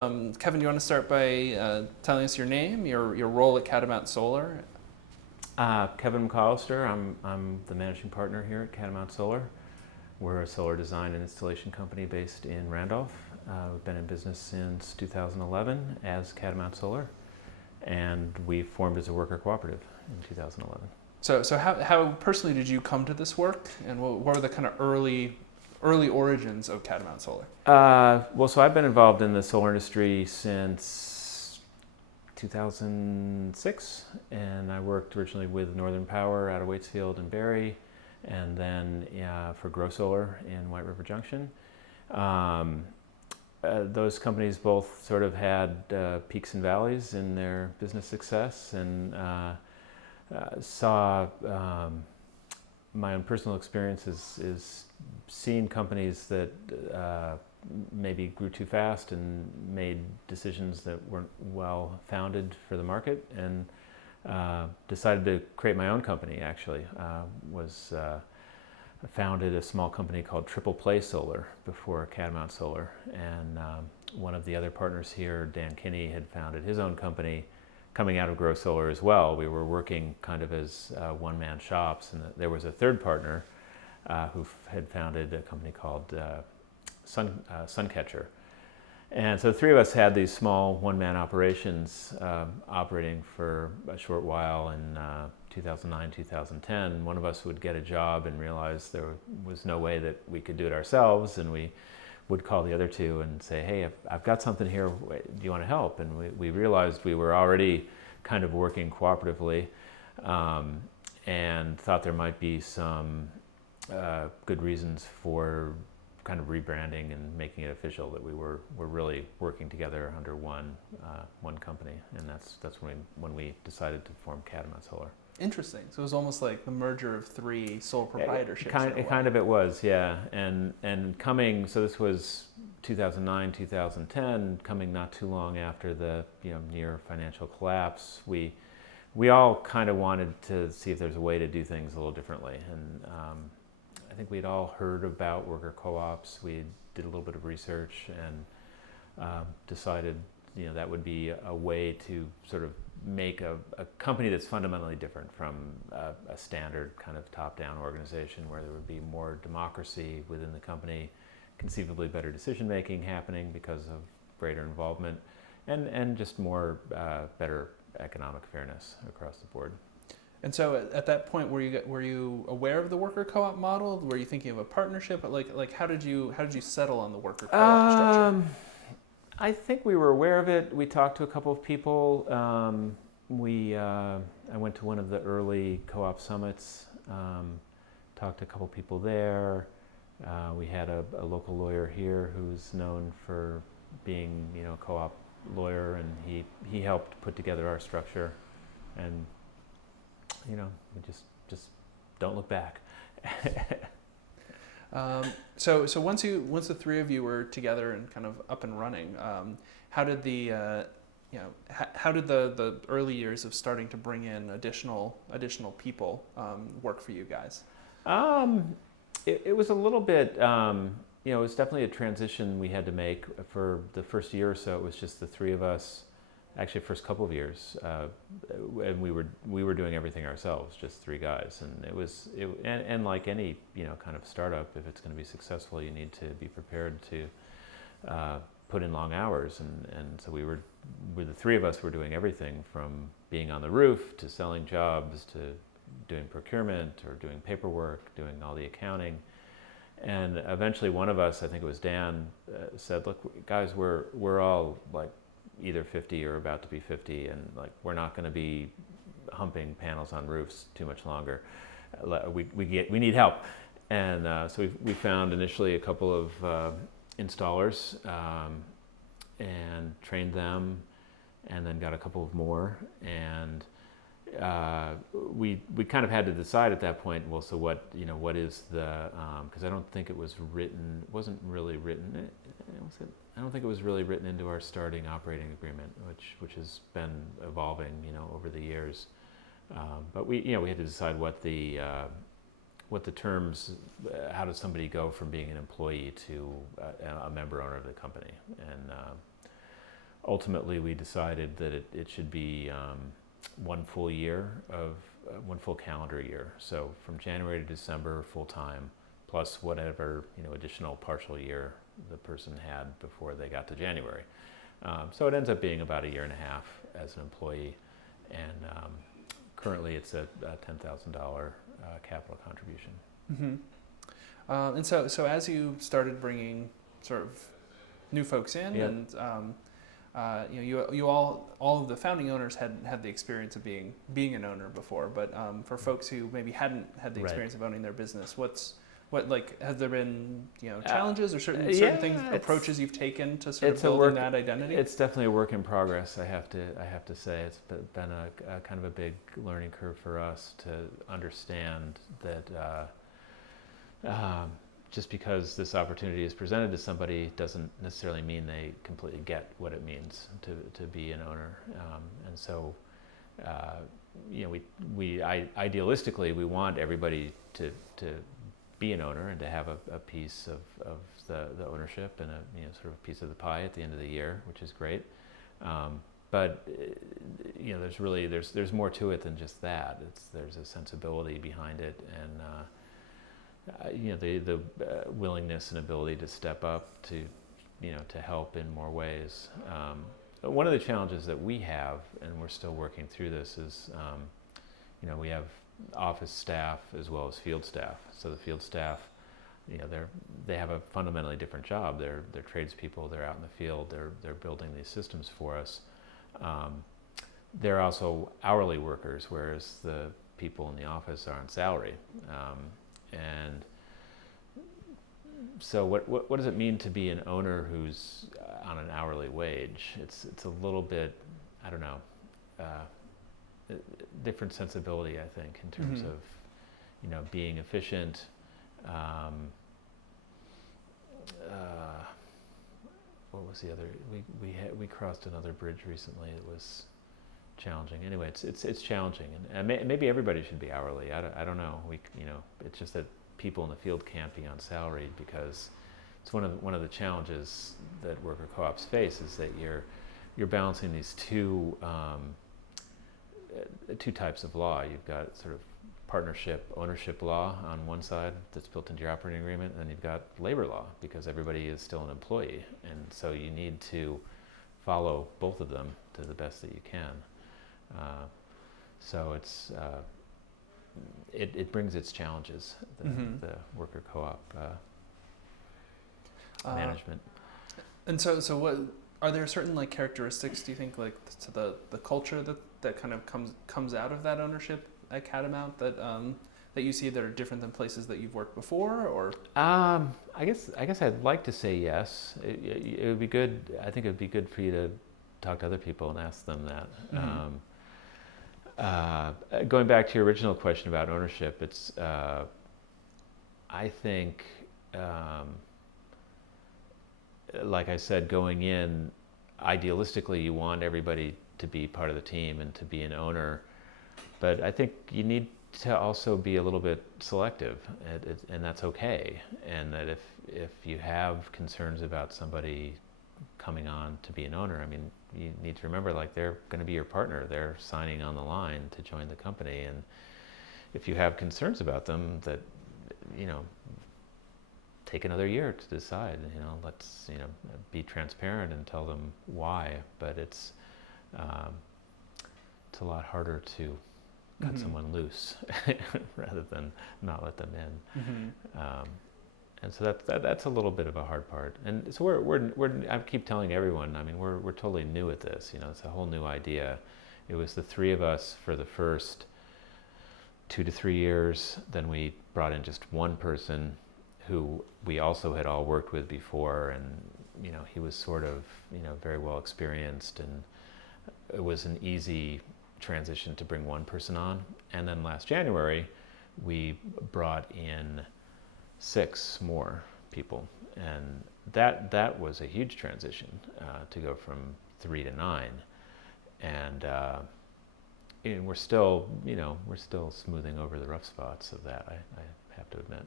Kevin, do you want to start by telling us your name, your role at Catamount Solar? Kevin McAllister. I'm the managing partner here at Catamount Solar. We're a solar design and installation company based in Randolph. We've been in business since 2011 as Catamount Solar, and we formed as a worker cooperative in 2011. So how personally did you come to this work, and what were the kind of early origins of Catamount Solar? So I've been involved in the solar industry since 2006, and I worked originally with Northern Power out of Waitsfield and Barrie, and then for Grow Solar in White River Junction. Those companies both sort of had peaks and valleys in their business success, and saw my own personal experience is seeing companies that maybe grew too fast and made decisions that weren't well founded for the market, and decided to create my own company. Actually, founded a small company called Triple Play Solar before Catamount Solar, and one of the other partners here, Dan Kinney, had founded his own company coming out of Grow Solar as well. We were working kind of as one-man shops, and there was a third partner who had founded a company called Suncatcher. And so the three of us had these small one-man operations operating for a short while in 2009, 2010. One of us would get a job and realize there was no way that we could do it ourselves, and we would call the other two and say, hey, I've got something here, do you want to help? And we realized we were already kind of working cooperatively, and thought there might be some good reasons for kind of rebranding and making it official that we're really working together under one company, and that's when we decided to form Catamount Solar. Interesting. So it was almost like the merger of three sole proprietorships. It was, yeah. And coming, so this was 2009, 2010, coming not too long after the near financial collapse. We all kind of wanted to see if there's a way to do things a little differently, and I think we'd all heard about worker co-ops. We did a little bit of research and decided that would be a way to sort of make a company that's fundamentally different from a standard kind of top-down organization, where there would be more democracy within the company, conceivably better decision-making happening because of greater involvement, and just more better economic fairness across the board. And so at that point, were you aware of the worker co-op model? Were you thinking of a partnership? Like how did you settle on the worker co-op structure? I think we were aware of it. We talked to a couple of people. I went to one of the early co-op summits, talked to a couple of people there. We had a local lawyer here who's known for being a co-op lawyer, and he helped put together our structure, and we just don't look back. So once the three of you were together and kind of up and running, how did the early years of starting to bring in additional people work for you guys? It was a little bit, it was definitely a transition we had to make. For the first year or so, it was just the three of us. Actually, first couple of years, and we were doing everything ourselves, just three guys, and like any kind of startup, if it's going to be successful, you need to be prepared to put in long hours, and so the three of us were doing everything from being on the roof to selling jobs to doing procurement or doing paperwork, doing all the accounting, and eventually one of us, I think it was Dan, said, "Look, guys, we're all like either 50 or about to be 50, and like we're not going to be humping panels on roofs too much longer. We need help." And so we found initially a couple of installers and trained them, and then got a couple of more, and we kind of had to decide at that point, well, so what is the, because I don't think it was written, wasn't really written, I don't think it was really written into our starting operating agreement, which has been evolving, over the years. But we had to decide what the terms, how does somebody go from being an employee to a member owner of the company, and ultimately we decided that it should be one full year of one full calendar year. So from January to December full time, plus whatever additional partial year the person had before they got to January. So it ends up being about a year and a half as an employee, and currently it's a $10,000 capital contribution. Mm-hmm. And so as you started bringing sort of new folks in, and you all of the founding owners had the experience of being an owner before, but for folks who maybe hadn't had the experience of owning their business, has there been challenges or certain things, approaches you've taken to sort of building that identity? It's definitely a work in progress. I have to say it's been a kind of a big learning curve for us to understand that just because this opportunity is presented to somebody doesn't necessarily mean they completely get what it means to be an owner. And so, idealistically, we want everybody to be an owner and to have a piece of the ownership and sort of a piece of the pie at the end of the year, which is great. But there's more to it than just that. There's a sensibility behind it, and the willingness and ability to step up to help in more ways. One of the challenges that we have, and we're still working through this, is we have office staff as well as field staff. So the field staff, they have a fundamentally different job. They're tradespeople. They're out in the field. They're building these systems for us. They're also hourly workers, whereas the people in the office are on salary. And so what does it mean to be an owner who's on an hourly wage? It's a little bit, I don't know, different sensibility, I think, in terms of being efficient. What was the other? We crossed another bridge recently. It was challenging. Anyway, it's challenging, and maybe everybody should be hourly. I don't know. It's just that people in the field can't be on salary, because it's one of the challenges that worker co-ops face, is that you're balancing these two types of law. You've got sort of partnership ownership law on one side that's built into your operating agreement, and then you've got labor law, because everybody is still an employee, and so you need to follow both of them to the best that you can. So it brings its challenges, the worker co-op management. And so what are there certain characteristics, do you think, to the culture that kind of comes out of that ownership at Catamount that you see that are different than places that you've worked before, or? I guess I'd like to say yes. It would be good. I think it would be good for you to talk to other people and ask them that. Going back to your original question about ownership, it's I think, like I said, going in, idealistically, you want everybody to be part of the team and to be an owner, but I think you need to also be a little bit selective, and that's okay. And that if you have concerns about somebody coming on to be an owner, I mean, you need to remember, they're going to be your partner. They're signing on the line to join the company, and if you have concerns about them, that take another year to decide. Let's be transparent and tell them why. But it's a lot harder to cut someone loose rather than not let them in. And so that's a little bit of a hard part. And so we're I keep telling everyone, I mean, we're totally new at this. It's a whole new idea. It was the three of us for the first 2 to 3 years. Then we brought in just one person who we also had all worked with before, and he was sort of very well experienced, and it was an easy transition to bring one person on. And then last January, we brought in 6 more people, and that was a huge transition to go from 3 to 9, and we're still smoothing over the rough spots of that. I have to admit,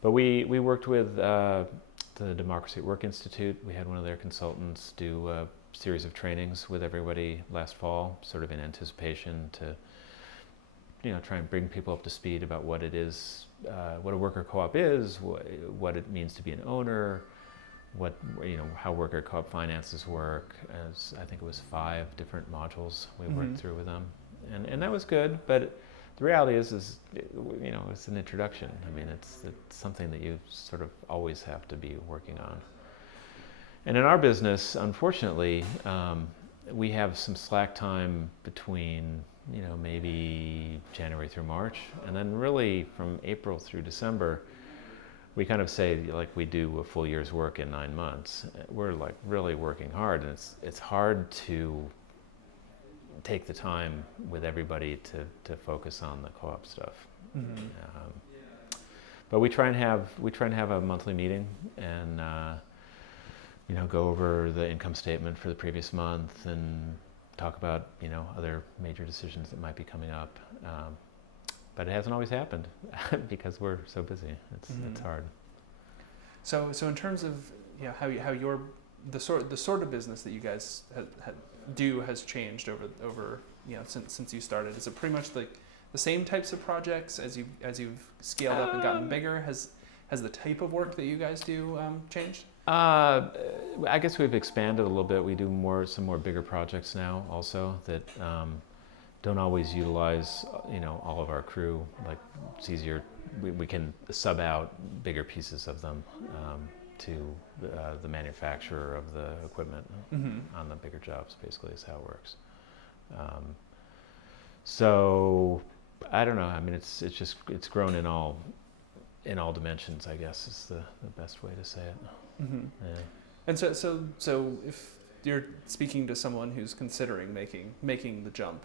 but we worked with the Democracy at Work Institute. We had one of their consultants do a series of trainings with everybody last fall, sort of in anticipation to, try and bring people up to speed about what it is, what a worker co-op is, what it means to be an owner, how worker co-op finances work. As I think it was 5 different modules we worked through with them, and that was good. But the reality is it's an introduction. I mean, it's something that you sort of always have to be working on. And in our business, unfortunately, we have some slack time between maybe January through March, and then really from April through December, we kind of say like we do a full year's work in 9 months. We're like really working hard, and it's hard to take the time with everybody to focus on the co-op stuff. But we try and have a monthly meeting and go over the income statement for the previous month and talk about other major decisions that might be coming up. But it hasn't always happened because we're so busy. It's hard. So in terms of how your the sort of business that you guys do has changed over since you started. Is it pretty much the same types of projects as you've scaled up and gotten bigger? Has the type of work that you guys do changed? I guess we've expanded a little bit. We do some more bigger projects now also that don't always utilize all of our crew. Like it's easier, we can sub out bigger pieces of them to the manufacturer of the equipment on the bigger jobs. Basically, is how it works. So I don't know. I mean, it's grown in all dimensions, I guess is the best way to say it. Yeah. And so if you're speaking to someone who's considering making the jump,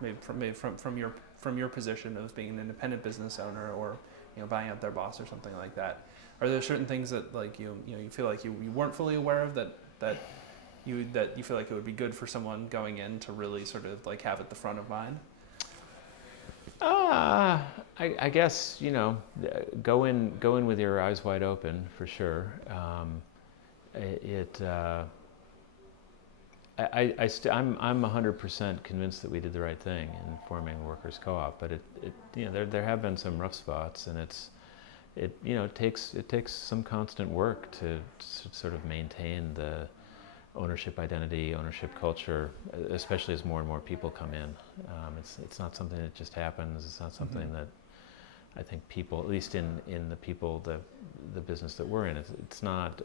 maybe from your position of being an independent business owner or buying out their boss or something like that, are there certain things that like you feel like you weren't fully aware of that you feel like it would be good for someone going in to really sort of like have at the front of mind? I guess go in with your eyes wide open for sure. I'm 100% convinced that we did the right thing in forming a workers' co-op, but there have been some rough spots, and it takes some constant work to sort of maintain the ownership identity, ownership culture, especially as more and more people come in. It's not something that just happens. It's not something that I think people, at least in the business that we're in, it's not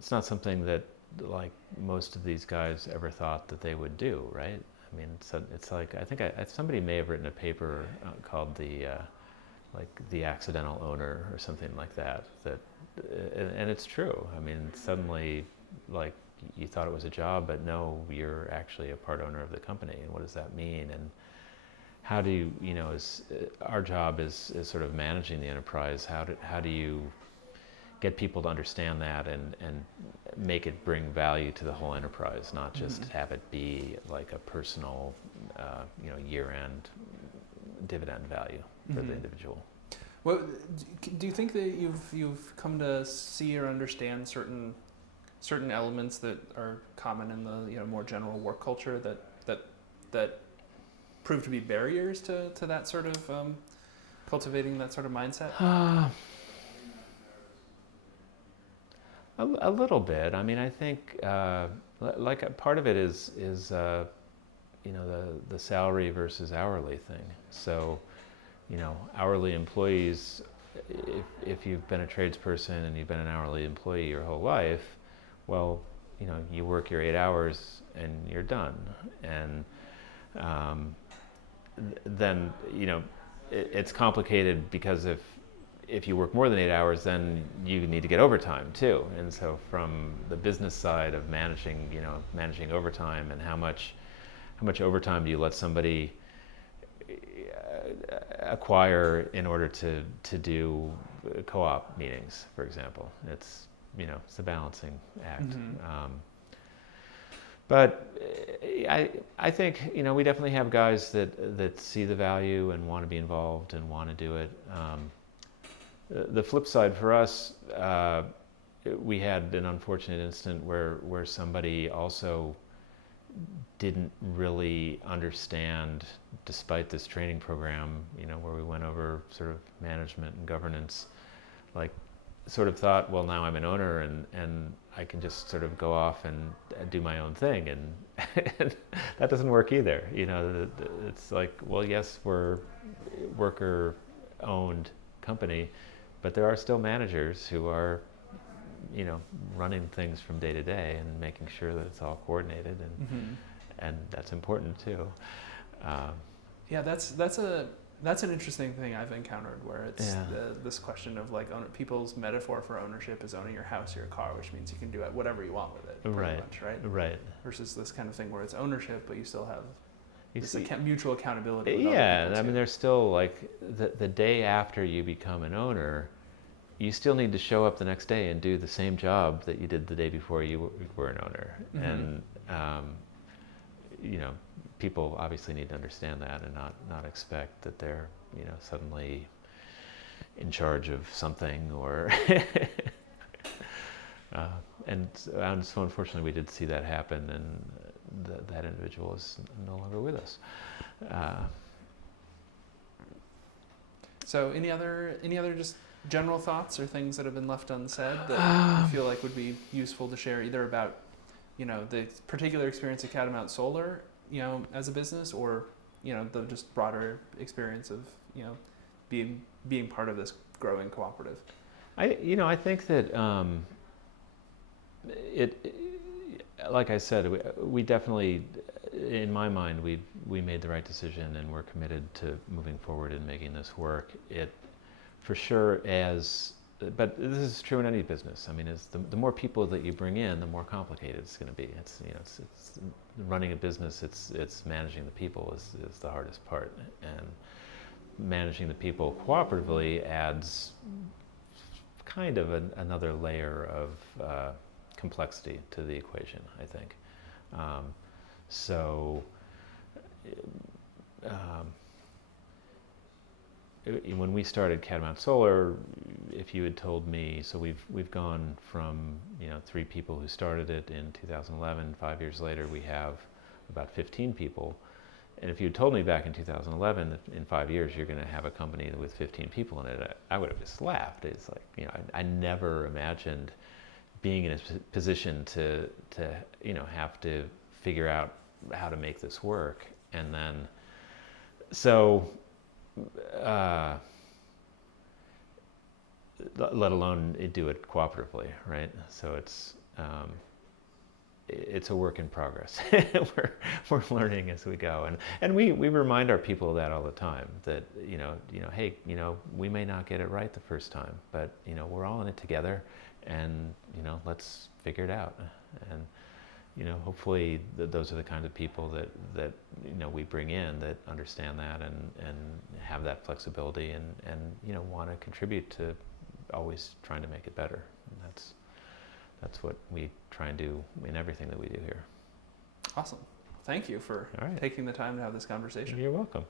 something that like most of these guys ever thought that they would do, right? I mean, it's like I think somebody may have written a paper called the accidental owner or something like that. And it's true. I mean, suddenly, like, you thought it was a job, but no, you're actually a part owner of the company. And what does that mean? And how do you, our job is sort of managing the enterprise. How do you get people to understand that and make it bring value to the whole enterprise, not just have it be like a personal, year-end dividend value for the individual. Well, do you think that you've come to see or understand certain elements that are common in the more general work culture that prove to be barriers to that sort of cultivating that sort of mindset? A little bit. I mean, I think like part of it is the salary versus hourly thing. So, hourly employees, if you've been a tradesperson and you've been an hourly employee your whole life, well, you work your 8 hours and you're done. And then, it's complicated because if you work more than 8 hours, then you need to get overtime too. And so from the business side of managing overtime and how much overtime do you let somebody acquire in order to do co-op meetings, for example. It's a balancing act. But I think we definitely have guys that see the value and want to be involved and want to do it. The flip side for us, we had an unfortunate incident where somebody also didn't really understand, despite this training program, where we went over sort of management and governance, like sort of thought, well, now I'm an owner and I can just sort of go off and do my own thing, and that doesn't work either. It's like, well, yes, we're worker owned company, but there are still managers who are running things from day to day and making sure that it's all coordinated, and that's important too. Yeah, that's an interesting thing I've encountered, where it's this question of like people's metaphor for ownership is owning your house or your car, which means you can do whatever you want with it, pretty much, right? Right. Versus this kind of thing where it's ownership, but you still have this mutual accountability. With Yeah, other I mean, there's still like the day after you become an owner, you still need to show up the next day and do the same job that you did the day before you were an owner. And people obviously need to understand that and not expect that they're suddenly in charge of something or and so unfortunately we did see that happen, and that individual is no longer with us. So any other just general thoughts or things that have been left unsaid that you feel like would be useful to share, either about the particular experience of Catamount Solar as a business, or the just broader experience of being part of this growing cooperative? I think that like I said, we definitely, in my mind, we made the right decision, and we're committed to moving forward and making this work. It for sure but this is true in any business. I mean, the more people that you bring in, the more complicated it's going to be. It's running a business. It's managing the people is the hardest part, and managing the people cooperatively adds kind of another layer of complexity to the equation, I think. When we started Catamount Solar, if you had told me, so we've gone from 3 people who started it in 2011. 5 years later, we have about 15 people. And if you had told me back in 2011 that in 5 years you're going to have a company with 15 people in it, I would have just laughed. It's like, I never imagined being in a position to have to figure out how to make this work. And then, so, let alone do it cooperatively, right? So it's a work in progress. we're learning as we go, and we remind our people of that all the time. That hey, we may not get it right the first time, but we're all in it together, and let's figure it out. And hopefully those are the kind of people that we bring in that understand that and have that flexibility and want to contribute to always trying to make it better. And that's what we try and do in everything that we do here. Awesome. Thank you for taking the time to have this conversation. You're welcome.